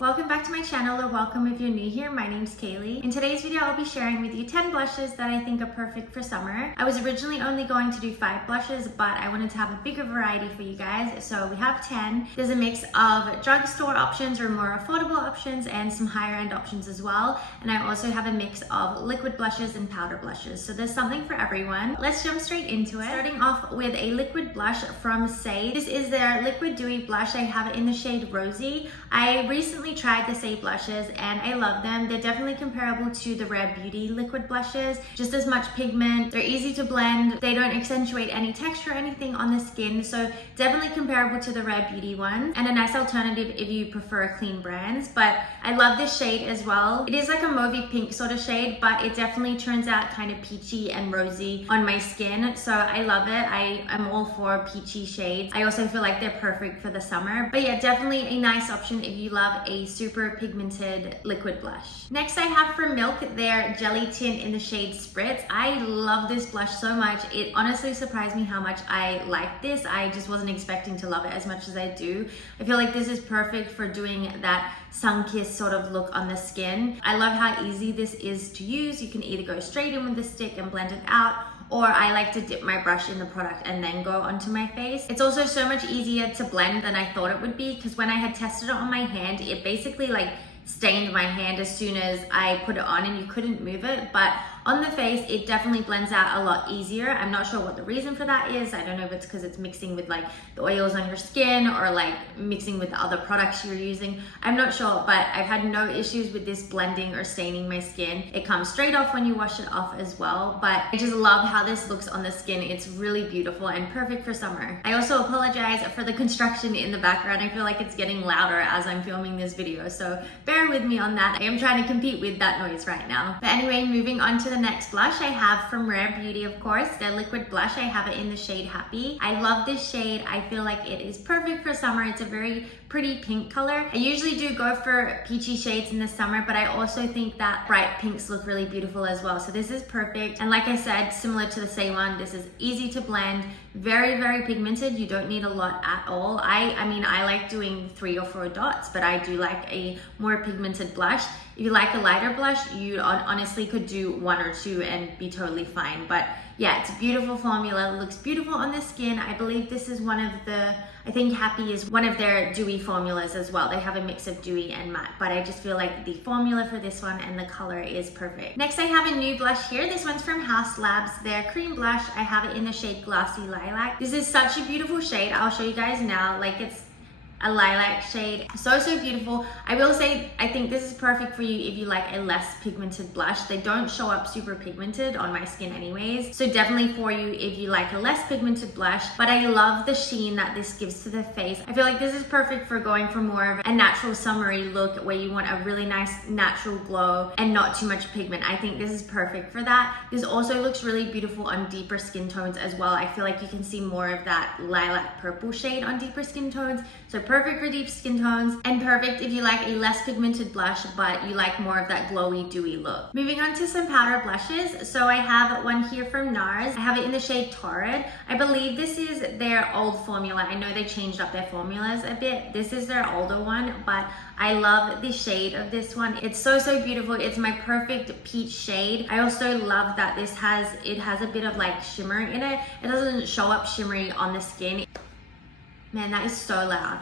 welcome back to my channel, or welcome if you're new here. My name's Kaylee. In today's video, I'll be sharing with you 10 blushes that I think are perfect for summer. I was originally only going to do 5 blushes, but I wanted to have a bigger variety for you guys, so we have 10. There's a mix of drugstore options or more affordable options and some higher end options as well. And I also have a mix of liquid blushes and powder blushes, so there's something for everyone. Let's jump straight into it. Starting off with a liquid blush from Saie. This is their liquid dewy blush. I have it in the shade Rosy. I recently tried the Saie blushes and I love them. They're definitely comparable to the Rare Beauty liquid blushes. Just as much pigment. They're easy to blend. They don't accentuate any texture or anything on the skin. So definitely comparable to the Rare Beauty one. And a nice alternative if you prefer clean brands. But I love this shade as well. It is like a mauvey pink sort of shade, but it definitely turns out kind of peachy and rosy on my skin. So I love it. I'm all for peachy shades. I also feel like they're perfect for the summer. But yeah, definitely a nice option if you love a super pigmented liquid blush. Next I have from Milk their Jelly Tint in the shade Spritz. I love this blush so much. It honestly surprised me how much I like this. I just wasn't expecting to love it as much as I do. I feel like this is perfect for doing that sun-kissed sort of look on the skin. I love how easy this is to use. You can either go straight in with the stick and blend it out, or I like to dip my brush in the product and then go onto my face. It's also so much easier to blend than I thought it would be, because when I had tested it on my hand, it basically like stained my hand as soon as I put it on and you couldn't move it. But on the face, it definitely blends out a lot easier. I'm not sure what the reason for that is. I don't know if it's because it's mixing with like the oils on your skin or like mixing with the other products you're using. I'm not sure, but I've had no issues with this blending or staining my skin. It comes straight off when you wash it off as well, but I just love how this looks on the skin. It's really beautiful and perfect for summer. I also apologize for the construction in the background. I feel like it's getting louder as I'm filming this video, so bear with me on that. I am trying to compete with that noise right now. But anyway, moving on to the next blush I have from Rare Beauty, of course, their liquid blush. I have it in the shade Happy. I love this shade. I feel like it is perfect for summer. It's a very pretty pink color. I usually do go for peachy shades in the summer, but I also think that bright pinks look really beautiful as well. So this is perfect. And like I said, similar to the Saie one, this is easy to blend, very pigmented. You don't need a lot at all. I mean, I like doing 3 or 4 dots, but I do like a more pigmented blush. If you like a lighter blush, you honestly could do 1 or 2 and be totally fine. But yeah, it's a beautiful formula. It looks beautiful on the skin. I believe this is one of the, I think Happy is one of their dewy formulas as well. They have a mix of dewy and matte, but I just feel like the formula for this one and the color is perfect. Next, I have a new blush here. This one's from Haus Labs, their cream blush. I have it in the shade Glassy Lilac. This is such a beautiful shade. I'll show you guys now. Like, it's a lilac shade, so beautiful. I will say, I think this is perfect for you if you like a less pigmented blush. They don't show up super pigmented on my skin anyways, so definitely for you if you like a less pigmented blush. But I love the sheen that this gives to the face. I feel like this is perfect for going for more of a natural summery look where you want a really nice natural glow and not too much pigment. I think this is perfect for that. This also looks really beautiful on deeper skin tones as well. I feel like you can see more of that lilac purple shade on deeper skin tones, so perfect for deep skin tones, and perfect if you like a less pigmented blush but you like more of that glowy dewy look. Moving on to some powder blushes. So I have one here from NARS. I have it in the shade Torrid. I believe this is their old formula. I know they changed up their formulas a bit. This is their older one, but I love the shade of this one. It's so beautiful. It's my perfect peach shade. I also love that it has a bit of like shimmer in it. It doesn't show up shimmery on the skin. Man, that is so loud.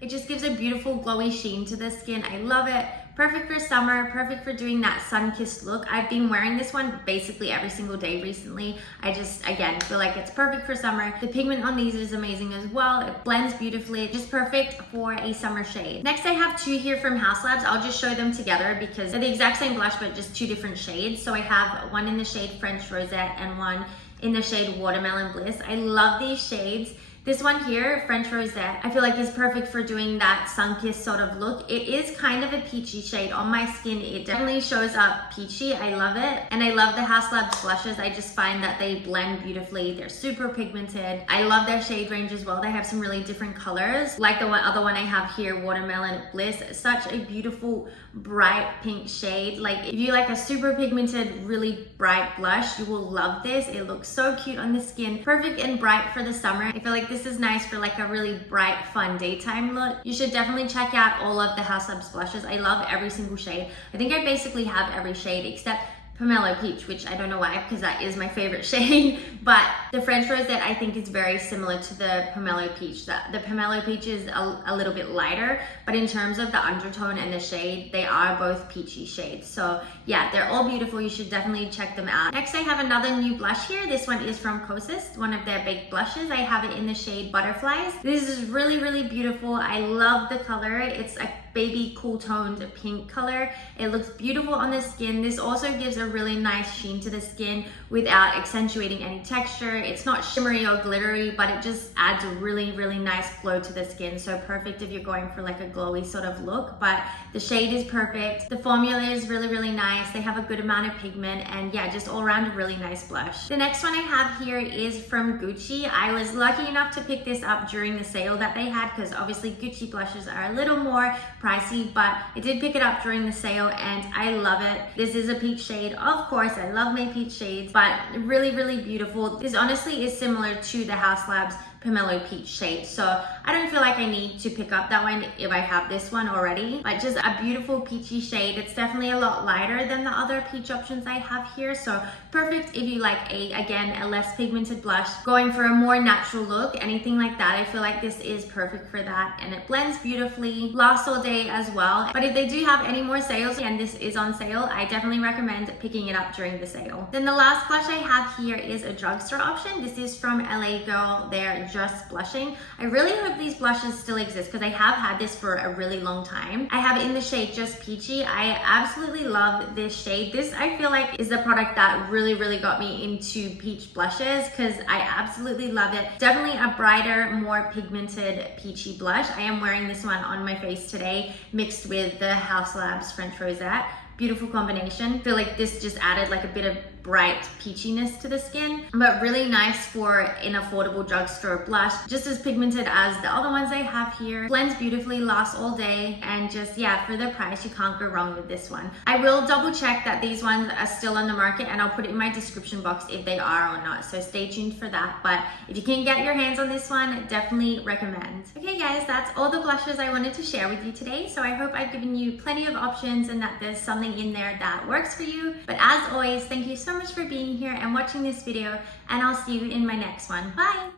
It just gives a beautiful glowy sheen to the skin. I love it. Perfect for summer, perfect for doing that sun-kissed look. I've been wearing this one basically every single day recently. I just, again, feel like it's perfect for summer. The pigment on these is amazing as well. It blends beautifully, just perfect for a summer shade. Next, I have 2 here from Haus Labs. I'll just show them together because they're the exact same blush, but just 2 different shades. So I have one in the shade French Rosette and one in the shade Watermelon Bliss. I love these shades. This one here, French Rosette, I feel like is perfect for doing that sun-kissed sort of look. It is kind of a peachy shade on my skin. It definitely shows up peachy. I love it. And I love the Haus Labs blushes. I just find that they blend beautifully. They're super pigmented. I love their shade range as well. They have some really different colors. Like the other one I have here, Watermelon Bliss. Such a beautiful, bright pink shade. Like if you like a super pigmented, really bright blush, you will love this. It looks so cute on the skin. Perfect and bright for the summer. I feel like this this is nice for like a really bright, fun daytime look. You should definitely check out all of the House Labs blushes. I love every single shade. I think I basically have every shade except Pomelo Peach, which I don't know why, because that is my favorite shade, but the French Rosette I think is very similar to the Pomelo Peach. The Pomelo Peach is a little bit lighter, but in terms of the undertone and the shade, they are both peachy shades. So yeah, they're all beautiful. You should definitely check them out. Next, I have another new blush here. This one is from xoxo, one of their big blushes. I have it in the shade Butterflies. This is really, really beautiful. I love the color. It's a baby cool toned pink color. It looks beautiful on the skin. This also gives a really nice sheen to the skin without accentuating any texture. It's not shimmery or glittery, but it just adds a really, really nice glow to the skin. So perfect if you're going for like a glowy sort of look, but the shade is perfect. The formula is really, really nice. They have a good amount of pigment, and yeah, just all around a really nice blush. The next one I have here is from Gucci. I was lucky enough to pick this up during the sale that they had, because obviously Gucci blushes are a little more pricey, but I did pick it up during the sale and I love it. This is a peach shade. Of course, I love my peach shades, but really, really beautiful. This honestly is similar to the House Labs Pomelo Peach shade, so I don't feel like I need to pick up that one if I have this one already, but just a beautiful peachy shade. It's definitely a lot lighter than the other peach options I have here, so perfect if you like again a less pigmented blush, going for a more natural look, anything like that. I feel like this is perfect for that, and it blends beautifully, lasts all day as well. But if they do have any more sales, and this is on sale, I definitely recommend picking it up during the sale. Then the last blush I have here is a drugstore option. This is from LA Girl. They're Just Blushing. I really hope these blushes still exist, because I have had this for a really long time. I have it in the shade Just Peachy. I absolutely love this shade. This I feel like is the product that really got me into peach blushes, because I absolutely love it. Definitely a brighter, more pigmented peachy blush. I am wearing this one on my face today, mixed with the House Labs French Rosette. Beautiful combination. I feel like this just added like a bit of bright peachiness to the skin, but really nice for an affordable drugstore blush. Just as pigmented as the other ones I have here. Blends beautifully, lasts all day, and just yeah, for the price, you can't go wrong with this one. I will double check that these ones are still on the market, and I'll put it in my description box if they are or not, so stay tuned for that. But if you can get your hands on this one, definitely recommend. Okay guys, that's all the blushes I wanted to share with you today, so I hope I've given you plenty of options and that there's something in there that works for you. But as always, thank you so much for being here and watching this video, and I'll see you in my next one. Bye!